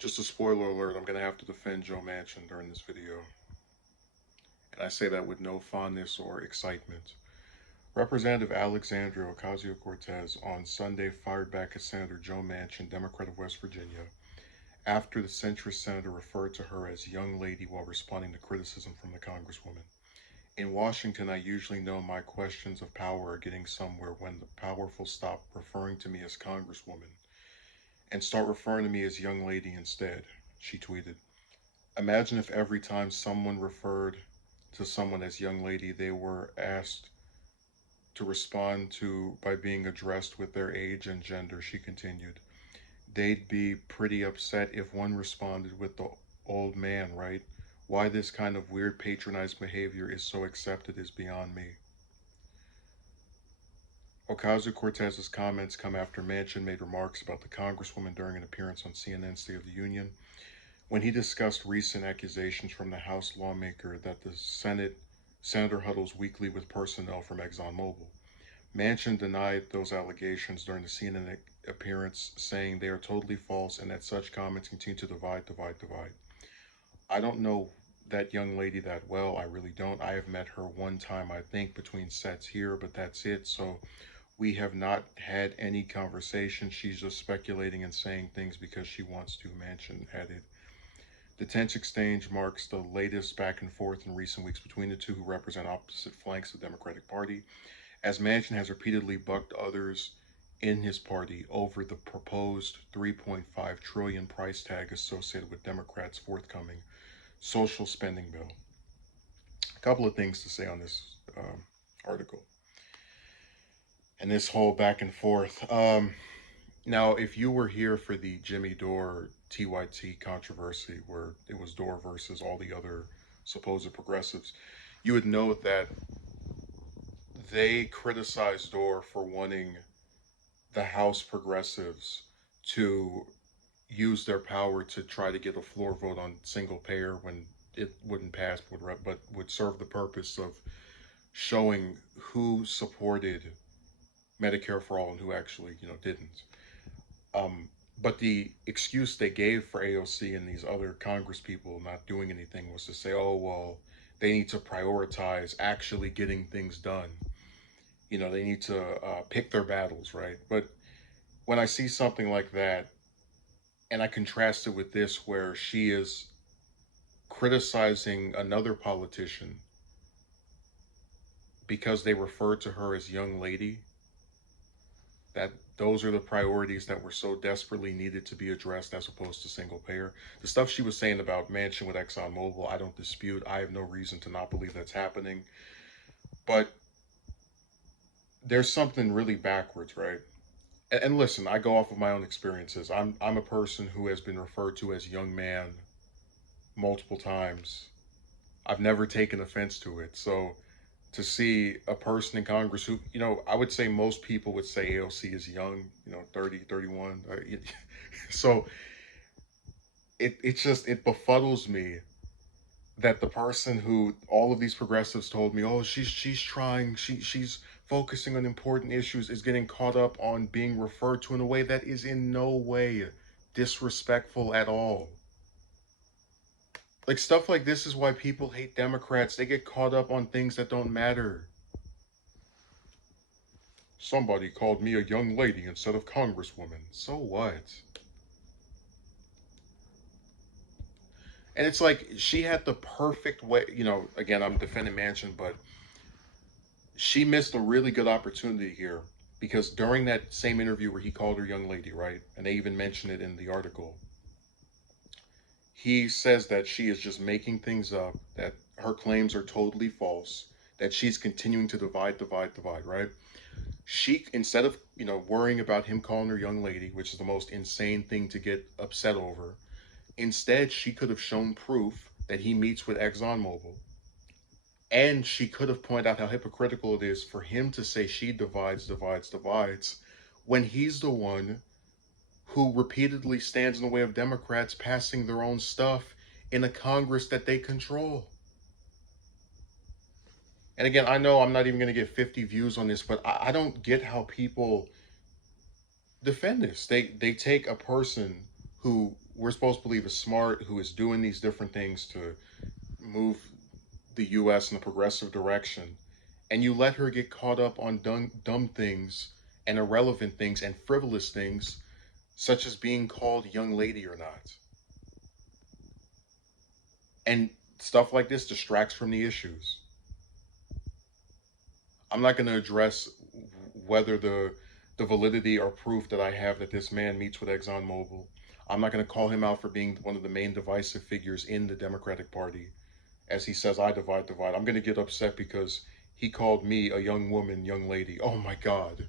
Just a spoiler alert, I'm going to have to defend Joe Manchin during this video. And I say that with no fondness or excitement. Representative Alexandria Ocasio-Cortez on Sunday fired back at Senator Joe Manchin, Democrat of West Virginia, after the centrist senator referred to her as young lady while responding to criticism from the Congresswoman. In Washington, I usually know my questions of power are getting somewhere when the powerful stop referring to me as Congresswoman and start referring to me as young lady instead, she tweeted. Imagine if every time someone referred to someone as young lady, they were asked to respond to by being addressed with their age and gender, she continued. They'd be pretty upset if one responded with the old man, right? Why this kind of weird patronized behavior is so accepted is beyond me. Ocasio-Cortez's comments come after Manchin made remarks about the Congresswoman during an appearance on CNN's State of the Union, when he discussed recent accusations from the House lawmaker that the Senator huddles weekly with personnel from ExxonMobil. Manchin denied those allegations during the CNN appearance, saying they are totally false and that such comments continue to divide. I don't know that young lady that well. I really don't. I have met her one time, I think, between sets here, but that's it. So we have not had any conversation. She's just speculating and saying things because she wants to, Manchin added. The tense exchange marks the latest back and forth in recent weeks between the two who represent opposite flanks of the Democratic Party, as Manchin has repeatedly bucked others in his party over the proposed $3.5 trillion price tag associated with Democrats' forthcoming social spending bill. A couple of things to say on this article and this whole back and forth. Now, if you were here for the Jimmy Dore TYT controversy, where it was Dore versus all the other supposed progressives, you would know that they criticized Dore for wanting the House progressives to use their power to try to get a floor vote on single payer when it wouldn't pass, but would serve the purpose of showing who supported Medicare for all and who actually, didn't. Um, but the excuse they gave for AOC and these other Congress people not doing anything was to say, oh, well, they need to prioritize actually getting things done. They need to pick their battles, right? But when I see something like that, and I contrast it with this, where she is criticizing another politician because they referred to her as young lady, that those are the priorities that were so desperately needed to be addressed as opposed to single payer. The stuff she was saying about Manchin with ExxonMobil, I don't dispute. I have no reason to not believe that's happening. But there's something really backwards, right? And listen, I go off of my own experiences. I'm a person who has been referred to as young man multiple times. I've never taken offense to it. So to see a person in Congress who, I would say most people would say AOC is young, 30, 31. So it befuddles me that the person who all of these progressives told me, oh, she's trying, she's focusing on important issues, is getting caught up on being referred to in a way that is in no way disrespectful at all. Like, stuff like this is why people hate Democrats. They get caught up on things that don't matter. Somebody called me a young lady instead of Congresswoman. So what? And it's like she had the perfect way, again, I'm defending Manchin, but she missed a really good opportunity here, because during that same interview where he called her young lady, right? And they even mention it in the article. He says that she is just making things up, that her claims are totally false, that she's continuing to divide, right? She, instead of, worrying about him calling her young lady, which is the most insane thing to get upset over, instead she could have shown proof that he meets with ExxonMobil. And she could have pointed out how hypocritical it is for him to say she divides, when he's the one who repeatedly stands in the way of Democrats passing their own stuff in a Congress that they control. And again, I know I'm not even going to get 50 views on this, but I don't get how people defend this. They take a person who we're supposed to believe is smart, who is doing these different things to move the U.S. in a progressive direction, and you let her get caught up on dumb things and irrelevant things and frivolous things, such as being called young lady or not. And stuff like this distracts from the issues. I'm not going to address whether the validity or proof that I have that this man meets with ExxonMobil. I'm not going to call him out for being one of the main divisive figures in the Democratic Party. As he says, divide. I'm going to get upset because he called me a young woman, young lady. Oh my God.